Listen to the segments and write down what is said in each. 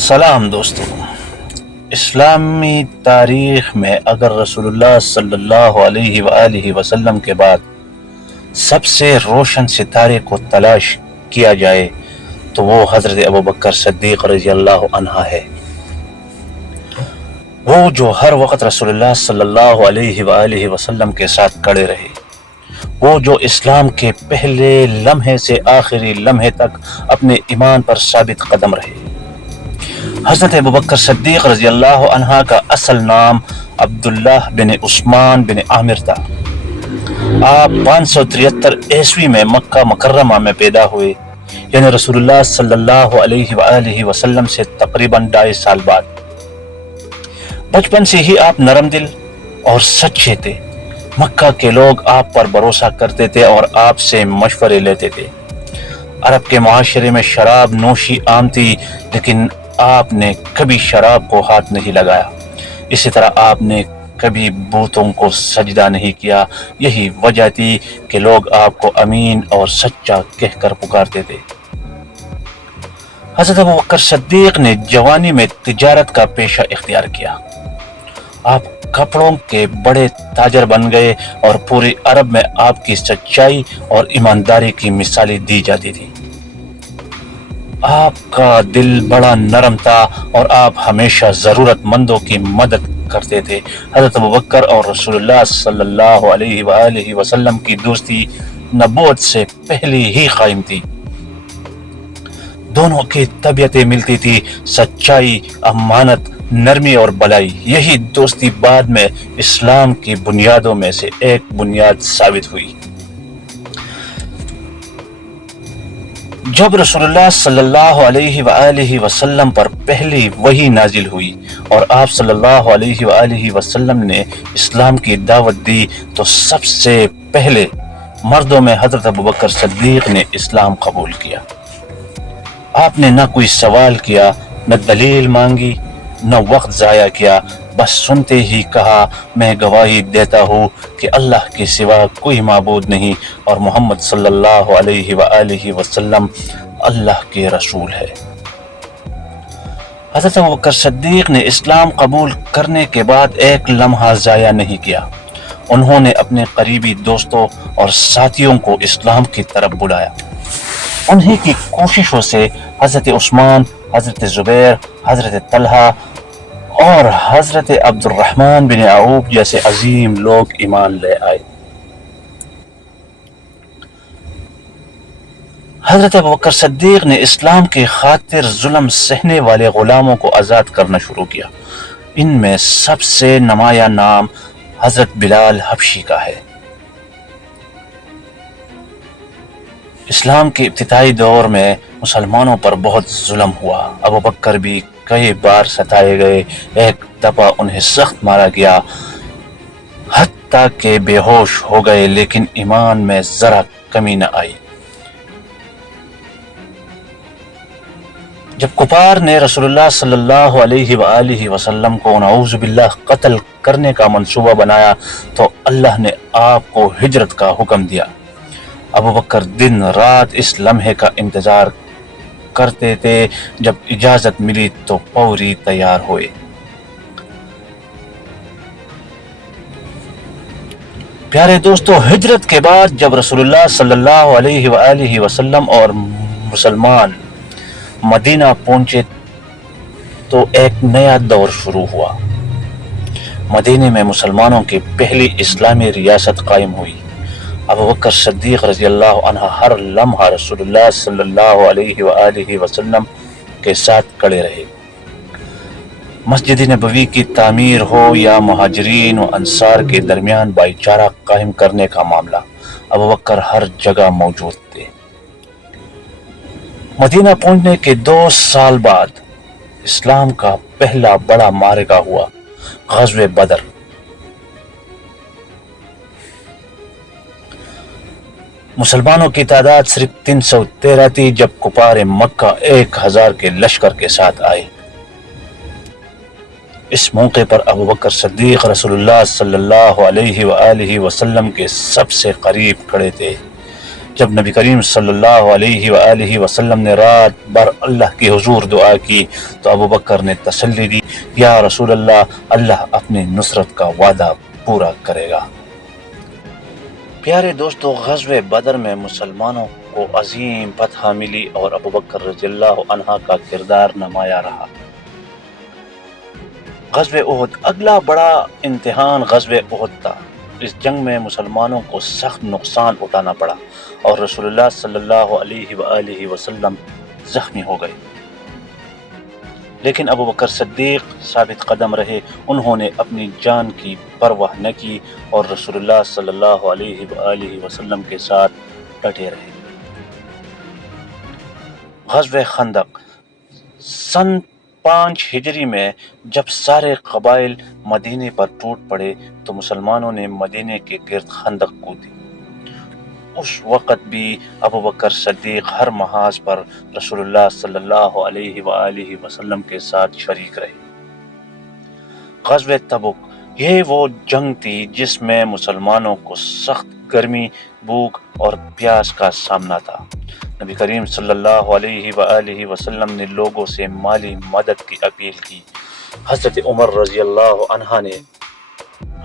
سلام دوستو، اسلامی تاریخ میں اگر رسول اللہ صلی اللہ علیہ وآلہ وسلم کے بعد سب سے روشن ستارے کو تلاش کیا جائے تو وہ حضرت ابوبکر صدیق رضی اللہ عنہ ہے۔ وہ جو ہر وقت رسول اللہ صلی اللہ علیہ وآلہ وسلم کے ساتھ کھڑے رہے، وہ جو اسلام کے پہلے لمحے سے آخری لمحے تک اپنے ایمان پر ثابت قدم رہے۔ حضرت ابوبکر صدیق رضی اللہ عنہ کا اصل نام عبداللہ بن عثمان بن عامر تھا۔ آپ 573 عیسوی میں مکہ مکرمہ میں پیدا ہوئے، یعنی رسول اللہ صلی اللہ علیہ وآلہ وسلم سے تقریباً 2.5 سال بعد۔ بچپن سے ہی آپ نرم دل اور سچے تھے۔ مکہ کے لوگ آپ پر بھروسہ کرتے تھے اور آپ سے مشورے لیتے تھے۔ عرب کے معاشرے میں شراب نوشی عام تھی، لیکن آپ نے کبھی شراب کو ہاتھ نہیں لگایا۔ اسی طرح آپ نے کبھی بتوں کو سجدہ نہیں کیا۔ یہی وجہ تھی کہ لوگ آپ کو امین اور سچا کہہ کر پکارتے تھے۔ حضرت ابوبکر صدیق نے جوانی میں تجارت کا پیشہ اختیار کیا۔ آپ کپڑوں کے بڑے تاجر بن گئے اور پوری عرب میں آپ کی سچائی اور ایمانداری کی مثالیں دی جاتی تھی۔ آپ کا دل بڑا نرم تھا اور آپ ہمیشہ ضرورت مندوں کی مدد کرتے تھے۔ حضرت ابوبکر اور رسول اللہ صلی اللہ علیہ وآلہ وسلم کی دوستی نبوت سے پہلے ہی قائم تھی۔ دونوں کی طبیعتیں ملتی تھی، سچائی، امانت، نرمی اور بلائی۔ یہی دوستی بعد میں اسلام کی بنیادوں میں سے ایک بنیاد ثابت ہوئی۔ جب رسول اللہ صلی اللہ علیہ وآلہ وسلم پر پہلی وحی نازل ہوئی اور آپ صلی اللہ علیہ وآلہ وسلم نے اسلام کی دعوت دی تو سب سے پہلے مردوں میں حضرت ابوبکر صدیق نے اسلام قبول کیا۔ آپ نے نہ کوئی سوال کیا، نہ دلیل مانگی، نہ وقت ضائع کیا، بس سنتے ہی کہا، میں گواہی دیتا ہوں کہ اللہ کے سوا کوئی معبود نہیں اور محمد صلی اللہ علیہ وآلہ وسلم اللہ کے رسول ہے۔ حضرت ابوبکر صدیق نے اسلام قبول کرنے کے بعد ایک لمحہ ضائع نہیں کیا۔ انہوں نے اپنے قریبی دوستوں اور ساتھیوں کو اسلام کی طرف بلایا۔ انہی کی کوششوں سے حضرت عثمان، حضرت زبیر، حضرت طلحہ اور حضرت عبد الرحمن بن عوف جیسے عظیم لوگ ایمان لے آئے۔ حضرت ابوبکر صدیق نے اسلام کی خاطر ظلم سہنے والے غلاموں کو آزاد کرنا شروع کیا۔ ان میں سب سے نمایاں نام حضرت بلال حبشی کا ہے۔ اسلام کے ابتدائی دور میں مسلمانوں پر بہت ظلم ہوا۔ ابوبکر بھی کئی بار ستائے گئے، ایک دفعہ انہیں سخت مارا گیا، حتیٰ کہ بے ہوش ہو گئے، لیکن ایمان میں ذرا کمی نہ آئی۔ جب کفار نے رسول اللہ صلی اللہ علیہ وآلہ وسلم کو نعوذ باللہ قتل کرنے کا منصوبہ بنایا تو اللہ نے آپ کو ہجرت کا حکم دیا۔ ابوبکر دن رات اس لمحے کا انتظار کرتے تھے۔ جب اجازت ملی تو فوری تیار ہوئے۔ پیارے دوستو، ہجرت کے بعد جب رسول اللہ صلی اللہ علیہ وآلہ وسلم اور مسلمان مدینہ پہنچے تو ایک نیا دور شروع ہوا۔ مدینے میں مسلمانوں کی پہلی اسلامی ریاست قائم ہوئی۔ ابوبکر صدیق رضی اللہ عنہ ہر لمحہ رسول اللہ صلی اللہ علیہ وآلہ وسلم کے ساتھ کھڑے رہے۔ مسجد نبوی کی تعمیر ہو یا مہاجرین و انصار کے درمیان بھائی چارہ قائم کرنے کا معاملہ، ابوبکر ہر جگہ موجود تھے۔ مدینہ پہنچنے کے 2 سال بعد اسلام کا پہلا بڑا معرکہ ہوا، غزوہ بدر۔ مسلمانوں کی تعداد صرف 313 تھی جب کفار مکہ 1000 کے لشکر کے ساتھ آئے۔ اس موقع پر ابوبکر صدیق رسول اللہ صلی اللہ علیہ وآلہ وسلم کے سب سے قریب کھڑے تھے۔ جب نبی کریم صلی اللہ علیہ وآلہ وسلم نے رات بھر اللہ کی حضور دعا کی تو ابو بکر نے تسلی دی، یا رسول اللہ، اللہ اپنی نصرت کا وعدہ پورا کرے گا۔ پیارے دوستو، غزوہ بدر میں مسلمانوں کو عظیم فتح ملی اور ابو بکر رضی اللہ عنہ کا کردار نمایاں رہا۔ غزوہ احد، اگلا بڑا امتحان غزوہ احد تھا۔ اس جنگ میں مسلمانوں کو سخت نقصان اٹھانا پڑا اور رسول اللہ صلی اللہ علیہ وآلہ وسلم زخمی ہو گئے، لیکن ابو بکر صدیق ثابت قدم رہے۔ انہوں نے اپنی جان کی پرواہ نہ کی اور رسول اللہ صلی اللہ علیہ وآلہ وسلم کے ساتھ ڈٹے رہے۔ غزوہ خندق، سن 5 ہجری میں جب سارے قبائل مدینے پر ٹوٹ پڑے تو مسلمانوں نے مدینے کے گرد خندق کھودی۔ اس وقت بھی ابو بکر صدیق ہر محاذ پر رسول اللہ صلی اللہ علیہ وآلہ وسلم کے ساتھ شریک رہے۔ غزوہ تبوک، یہ وہ جنگ تھی جس میں مسلمانوں کو سخت گرمی، بھوک اور پیاس کا سامنا تھا۔ نبی کریم صلی اللہ علیہ وآلہ وسلم نے لوگوں سے مالی مدد کی اپیل کی۔ حضرت عمر رضی اللہ عنہ نے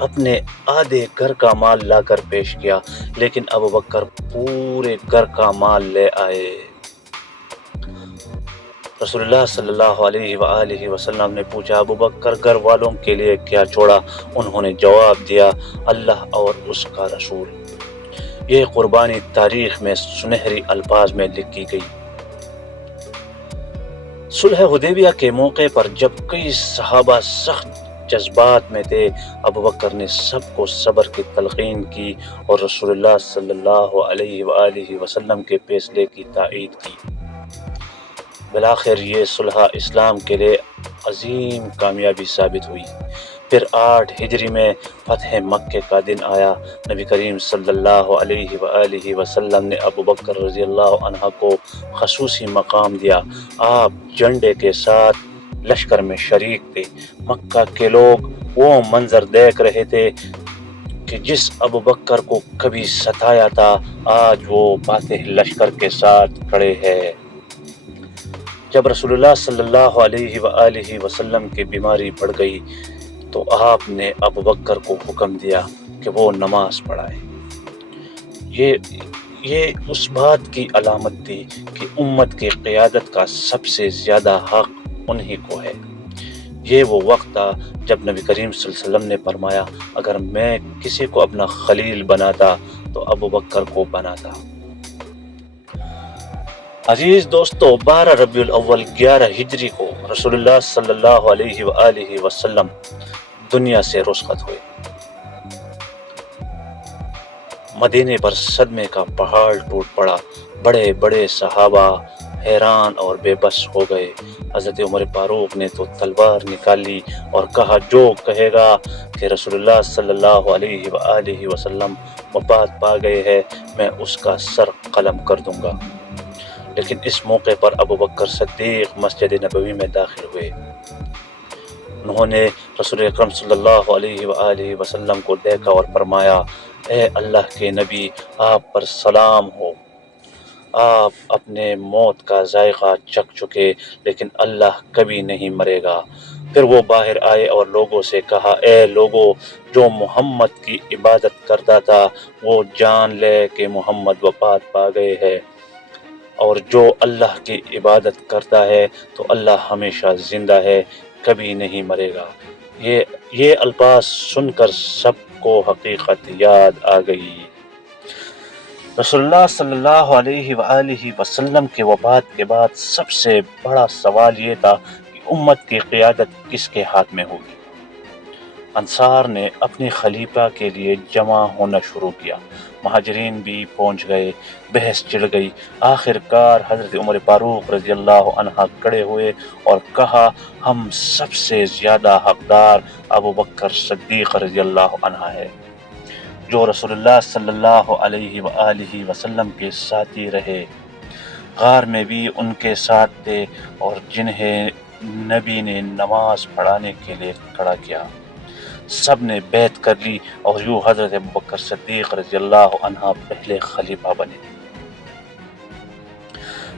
اپنے آدھے گھر کا مال لا کر پیش کیا، لیکن ابو بکر پورے گھر کا مال لے آئے۔ رسول اللہ صلی اللہ علیہ وآلہ وسلم نے پوچھا، ابو بکر گھر والوں کے لیے کیا چھوڑا؟ انہوں نے جواب دیا، اللہ اور اس کا رسول۔ یہ قربانی تاریخ میں سنہری الفاظ میں لکھی گئی۔ صلح حدیبیہ کے موقع پر جب کئی صحابہ سخت جذبات میں تھے، ابو بکر نے سب کو صبر کی تلقین کی اور رسول اللہ صلی اللہ علیہ وآلہ وسلم کے فیصلے کی تائید کی۔ بالآخر یہ صلح اسلام کے لیے عظیم کامیابی ثابت ہوئی۔ پھر 8 ہجری میں فتح مکہ کا دن آیا۔ نبی کریم صلی اللہ علیہ وآلہ وسلم نے ابو بکر رضی اللہ عنہ کو خصوصی مقام دیا۔ آپ جھنڈے کے ساتھ لشکر میں شریک تھے۔ مکہ کے لوگ وہ منظر دیکھ رہے تھے کہ جس ابو بکر کو کبھی ستایا تھا، آج وہ فاتح لشکر کے ساتھ کھڑے ہیں۔ جب رسول اللہ صلی اللہ علیہ وآلہ وسلم کی بیماری بڑھ گئی تو آپ نے ابو بکر کو حکم دیا کہ وہ نماز پڑھائے۔ یہ اس بات کی علامت تھی کہ امت کی قیادت کا سب سے زیادہ حق انہی کو ہے۔ یہ وہ وقت تھا جب نبی کریم صلی اللہ علیہ وسلم نے فرمایا، اگر میں کسی کو اپنا خلیل بناتا تو ابو بکر کو بناتا۔ عزیز دوستو، 12 ربیع الاول 11 ہجری کو رسول اللہ صلی اللہ علیہ وآلہ وسلم دنیا سے رخصت ہوئے۔ مدینے پر صدمے کا پہاڑ ٹوٹ پڑا۔ بڑے بڑے صحابہ حیران اور بے بس ہو گئے۔ حضرت عمر فاروق نے تو تلوار نکالی اور کہا، جو کہے گا کہ رسول اللہ صلی اللہ علیہ وآلہ وسلم وفات پا گئے ہیں، میں اس کا سر قلم کر دوں گا۔ لیکن اس موقع پر ابو بکر صدیق مسجد نبوی میں داخل ہوئے۔ انہوں نے رسول اکرم صلی اللہ علیہ وآلہ وسلم کو دیکھا اور فرمایا، اے اللہ کے نبی، آپ پر سلام ہو۔ آپ اپنے موت کا ذائقہ چکھ چکے، لیکن اللہ کبھی نہیں مرے گا۔ پھر وہ باہر آئے اور لوگوں سے کہا، اے لوگو، جو محمد کی عبادت کرتا تھا وہ جان لے کہ محمد وفات پا گئے ہیں، اور جو اللہ کی عبادت کرتا ہے تو اللہ ہمیشہ زندہ ہے، کبھی نہیں مرے گا۔ یہ الفاظ سن کر سب کو حقیقت یاد آ گئی۔ رسول اللہ صلی اللہ علیہ وآلہ وسلم کے وفات کے بعد سب سے بڑا سوال یہ تھا کہ امت کی قیادت کس کے ہاتھ میں ہوگی۔ انصار نے اپنے خلیفہ کے لیے جمع ہونا شروع کیا۔ مہاجرین بھی پہنچ گئے۔ بحث چڑھ گئی۔ آخر کار حضرت عمر فاروق رضی اللہ عنہ کھڑے ہوئے اور کہا، ہم سب سے زیادہ حقدار ابو بکر صدیق رضی اللہ عنہ ہے، جو رسول اللہ صلی اللہ علیہ وآلہ وسلم کے ساتھی رہے، غار میں بھی ان کے ساتھ تھے، اور جنہیں نبی نے نماز پڑھانے کے لیے کھڑا کیا۔ سب نے بیعت کر لی اور یوں حضرت ابو بکر صدیق رضی اللہ عنہ پہلے خلیفہ بنے۔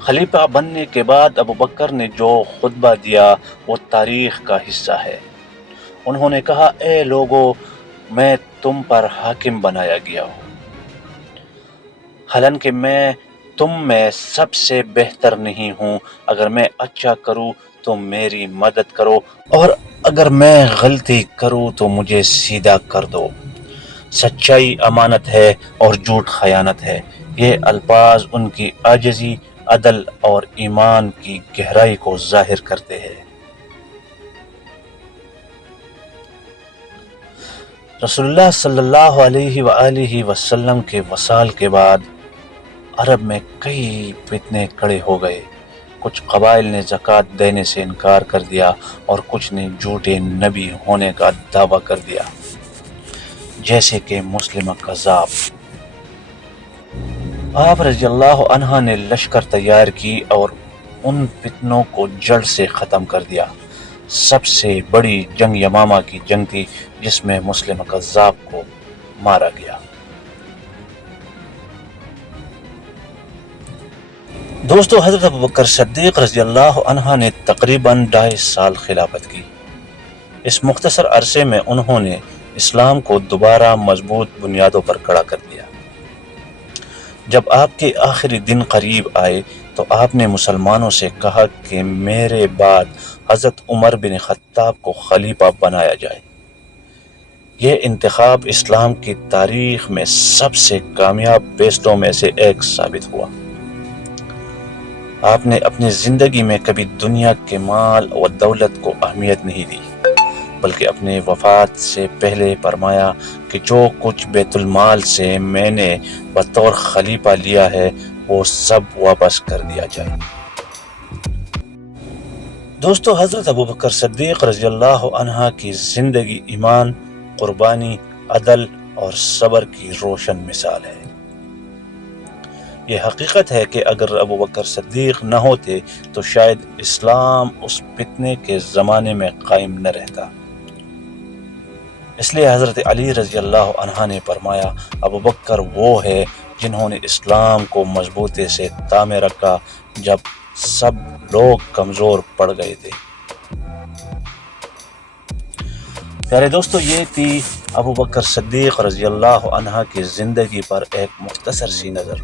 خلیفہ بننے کے بعد ابو بکر نے جو خطبہ دیا وہ تاریخ کا حصہ ہے۔ انہوں نے کہا، اے لوگو، میں تم پر حاکم بنایا گیا ہوں، حالانکہ میں تم میں سب سے بہتر نہیں ہوں۔ اگر میں اچھا کروں تو میری مدد کرو، اور اگر میں غلطی کروں تو مجھے سیدھا کر دو۔ سچائی امانت ہے اور جھوٹ خیانت ہے۔ یہ الفاظ ان کی عاجزی، عدل اور ایمان کی گہرائی کو ظاہر کرتے ہیں۔ رسول اللہ صلی اللہ علیہ وآلہ وسلم کے وصال کے بعد عرب میں کئی فتنے کھڑے ہو گئے۔ کچھ قبائل نے زکوٰۃ دینے سے انکار کر دیا اور کچھ نے جھوٹے نبی ہونے کا دعویٰ کر دیا، جیسے کہ مسلمہ کذاب۔ آپ رضی اللہ عنہ نے لشکر تیار کی اور ان فتنوں کو جڑ سے ختم کر دیا۔ سب سے بڑی جنگ یمامہ کی جنگ تھی، جس میں مسلمہ کذاب کو مارا گیا۔ دوستو، حضرت ابوبکر صدیق رضی اللہ عنہ نے تقریباً 2.5 سال خلافت کی۔ اس مختصر عرصے میں انہوں نے اسلام کو دوبارہ مضبوط بنیادوں پر کھڑا کر دیا۔ جب آپ کے آخری دن قریب آئے تو آپ نے مسلمانوں سے کہا کہ میرے بعد حضرت عمر بن خطاب کو خلیفہ بنایا جائے۔ یہ انتخاب اسلام کی تاریخ میں سب سے کامیاب فیصلوں میں سے ایک ثابت ہوا۔ آپ نے اپنی زندگی میں کبھی دنیا کے مال و دولت کو اہمیت نہیں دی، بلکہ اپنے وفات سے پہلے فرمایا کہ جو کچھ بیت المال سے میں نے بطور خلیفہ لیا ہے وہ سب واپس کر دیا جائے۔ دوستو، حضرت ابوبکر صدیق رضی اللہ عنہ کی زندگی ایمان، قربانی، عدل اور صبر کی روشن مثال ہے۔ یہ حقیقت ہے کہ اگر ابوبکر صدیق نہ ہوتے تو شاید اسلام اس فتنے کے زمانے میں قائم نہ رہتا۔ اس لیے حضرت علی رضی اللہ عنہ نے فرمایا، ابوبکر وہ ہے جنہوں نے اسلام کو مضبوطی سے تھامے رکھا جب سب لوگ کمزور پڑ گئے تھے۔ پیارے دوستو، یہ تھی ابوبکر صدیق رضی اللہ عنہ کی زندگی پر ایک مختصر سی نظر۔